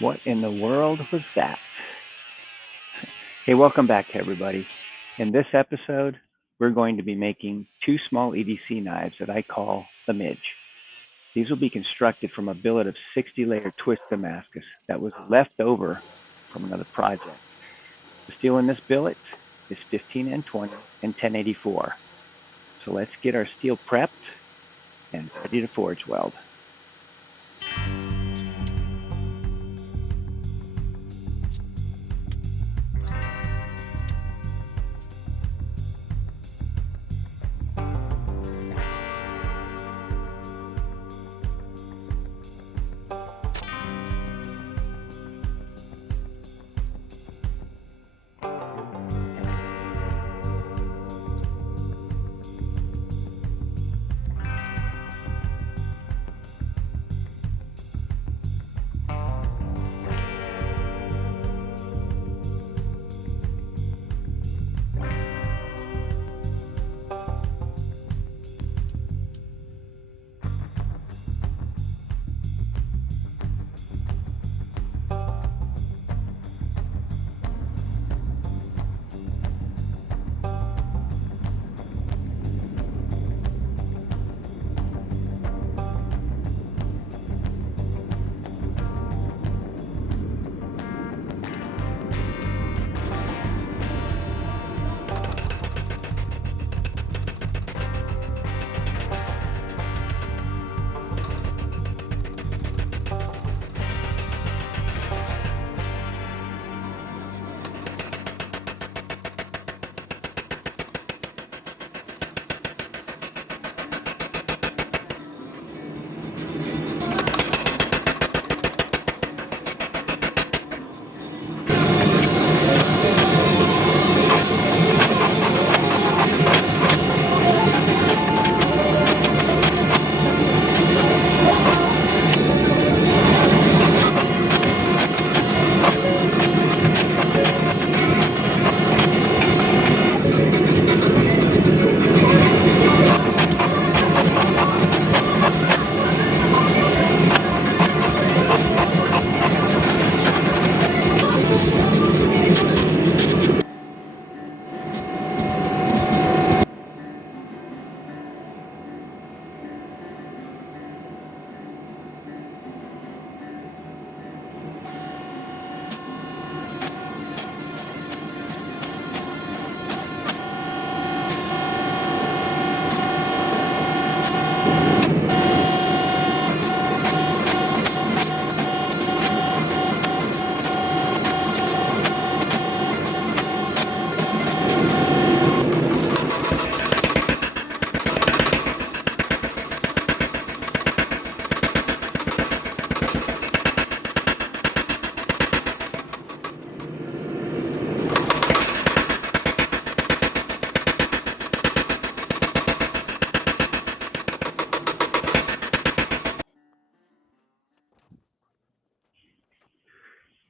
What in the world was that? Hey, welcome back, everybody. In this episode, we're going to be making two small EDC knives that I call the Midge. These will be constructed from a billet of 60-layer twist Damascus that was left over from another project. The steel in this billet is 15N20 and 1084. So let's get our steel prepped and ready to forge weld.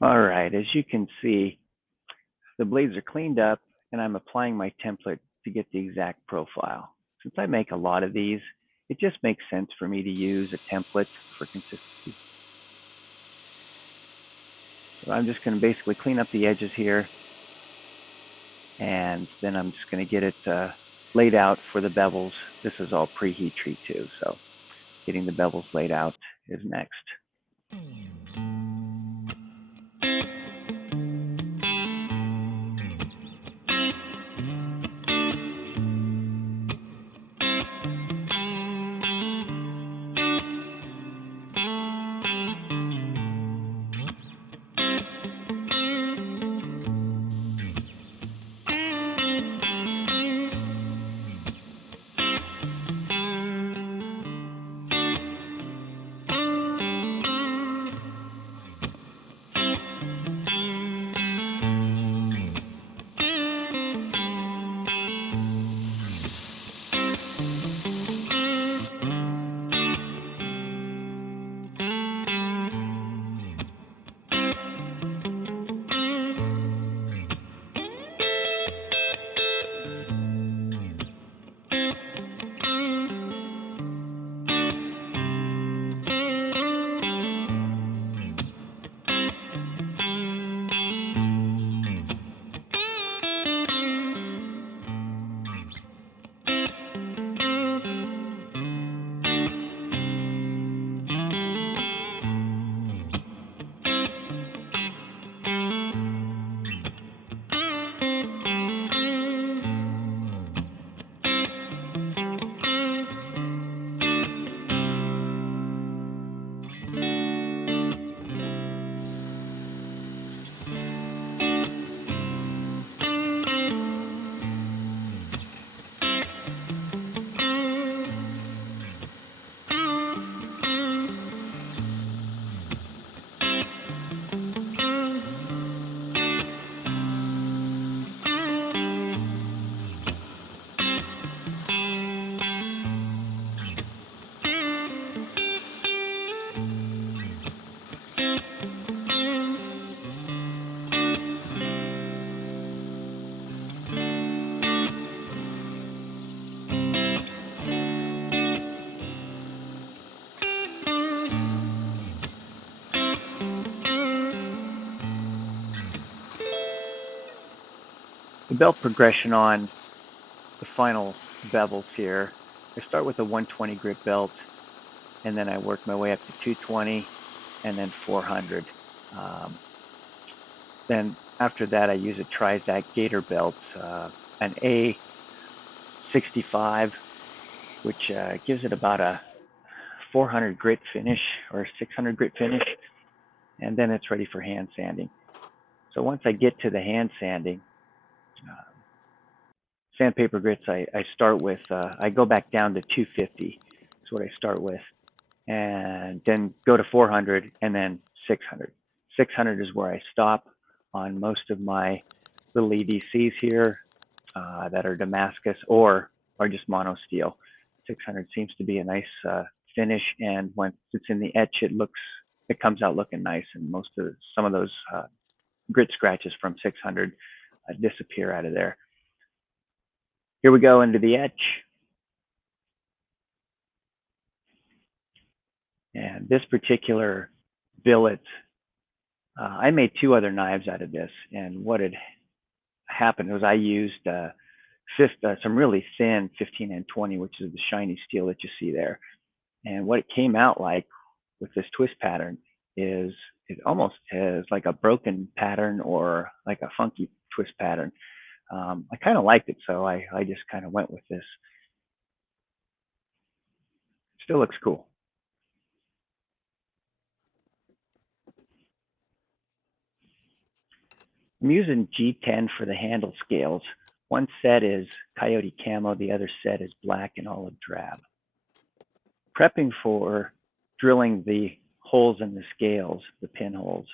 All right, as you can see, the blades are cleaned up and I'm applying my template to get the exact profile. Since I make a lot of these, it just makes sense for me to use a template for consistency. So I'm just going to basically clean up the edges here, and then I'm just going to get it laid out for the bevels. This is all preheat treat too, so getting the bevels laid out is next. belt progression on the final bevels here, I start with a 120 grit belt, and then I work my way up to 220, and then 400. Um, then after that, I use a Trizac Gator belt, an A65, which gives it about a 400 grit finish or 600 grit finish, and then it's ready for hand sanding. So once I get to the hand sanding, uh, sandpaper grits, I start with, I go back down to 250. That's what I start with. And then go to 400 and then 600. 600 is where I stop on most of my little EDCs here that are Damascus or just mono steel. 600 seems to be a nice finish, and once it's in the etch, it comes out looking nice, and some of those grit scratches from 600 disappear out of there. Here we go into the etch. And this particular billet, I made 2 other knives out of this. And what had happened was I used some really thin 15 and 20, which is the shiny steel that you see there. And what it came out like with this twist pattern is it almost has like a broken pattern or like a funky twist pattern. I kind of liked it, so I just kind of went with this. Still looks cool. I'm using G10 for the handle scales. One set is coyote camo, the other set is black and olive drab. Prepping for drilling the holes in the scales, the pinholes,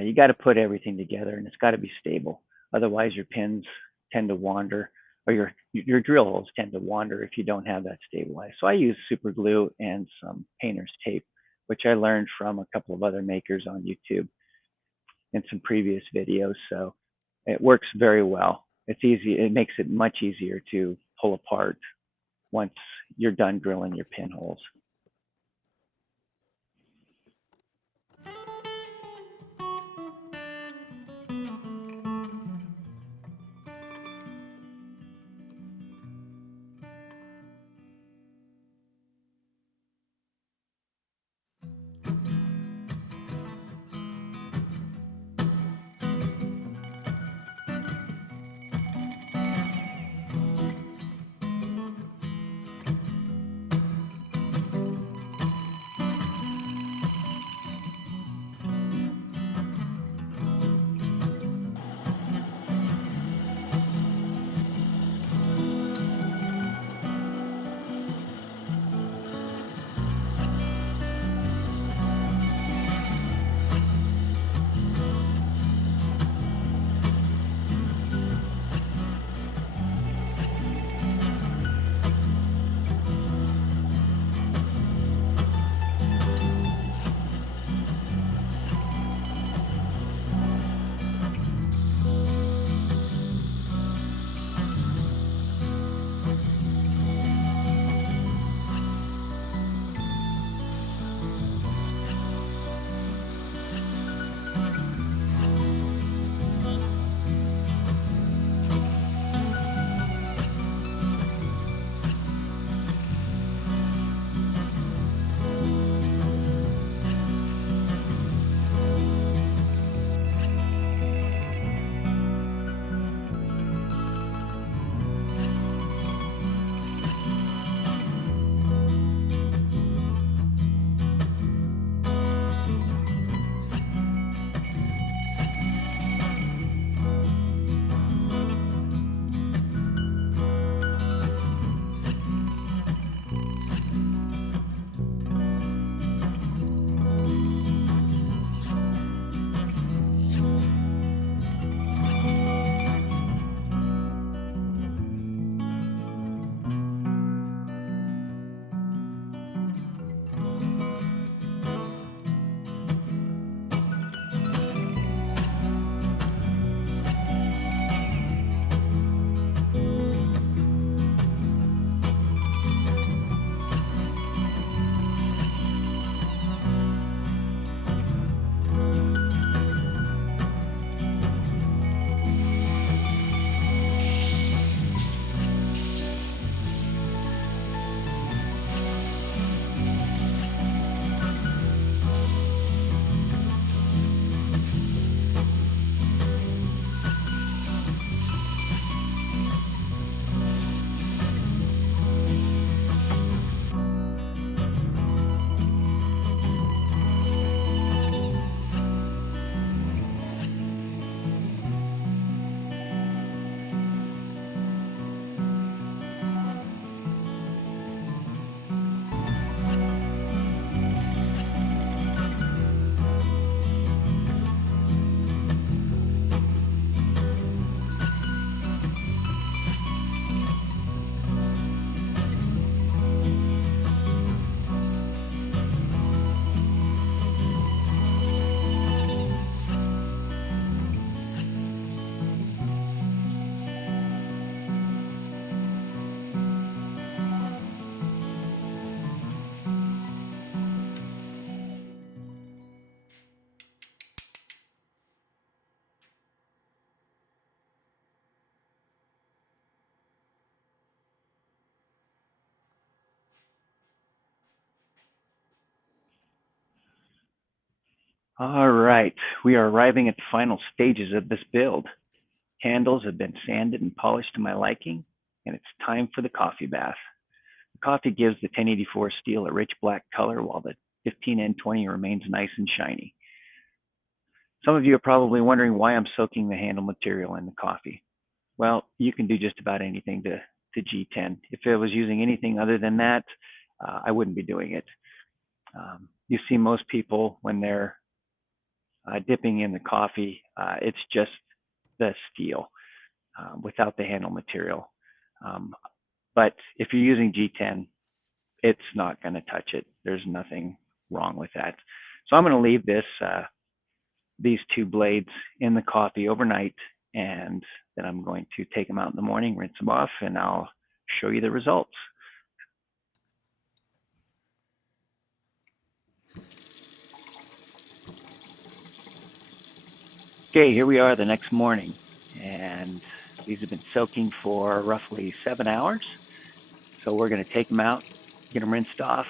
you got to put everything together, and it's got to be stable. Otherwise, your pins tend to wander, or your drill holes tend to wander if you don't have that stabilized. So I use super glue and some painter's tape, which I learned from a couple of other makers on YouTube in some previous videos. So it works very well. It's easy. It makes it much easier to pull apart once you're done drilling your pinholes. All right, we are arriving at the final stages of this build. Handles have been sanded and polished to my liking, and it's time for the coffee bath. The coffee gives the 1084 steel a rich black color while the 15N20 remains nice and shiny. Some of you are probably wondering why I'm soaking the handle material in the coffee. Well, you can do just about anything to G10. If I was using anything other than that, I wouldn't be doing it. You see most people when they're dipping in the coffee, it's just the steel without the handle material. But if you're using G10, it's not going to touch it. There's nothing wrong with that. So I'm going to leave these two blades in the coffee overnight, and then I'm going to take them out in the morning, rinse them off, and I'll show you the results. Okay, here we are the next morning, and these have been soaking for roughly 7 hours. So we're going to take them out, get them rinsed off,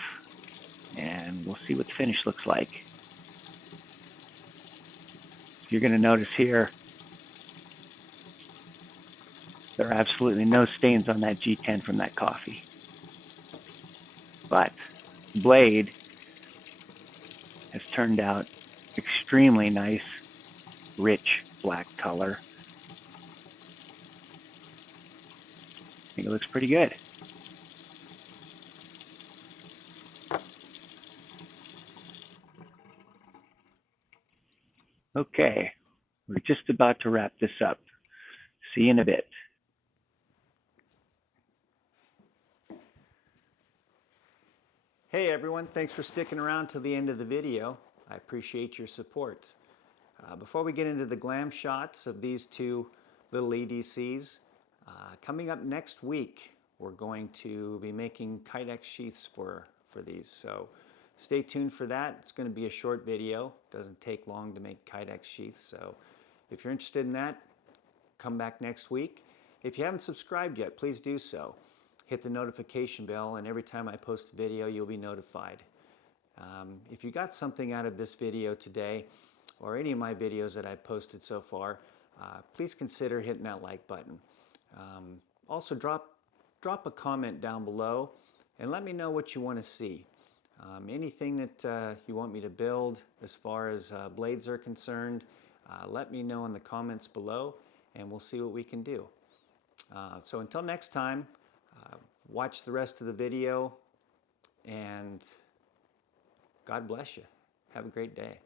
and we'll see what the finish looks like. You're going to notice here, there are absolutely no stains on that G10 from that coffee. But the blade has turned out extremely nice, rich black color. I think it looks pretty good. Okay, we're just about to wrap this up. See you in a bit. Hey everyone, thanks for sticking around till the end of the video. I appreciate your support. Before we get into the glam shots of these two little EDCs, coming up next week, we're going to be making Kydex sheaths for these. So stay tuned for that. It's going to be a short video. It doesn't take long to make Kydex sheaths. So if you're interested in that, come back next week. If you haven't subscribed yet, please do so. Hit the notification bell, and every time I post a video, you'll be notified. If you got something out of this video today, or any of my videos that I've posted so far, please consider hitting that like button. Also, drop a comment down below, and let me know what you want to see. Anything that you want me to build as far as blades are concerned, let me know in the comments below, and we'll see what we can do. So until next time, watch the rest of the video, and God bless you. Have a great day.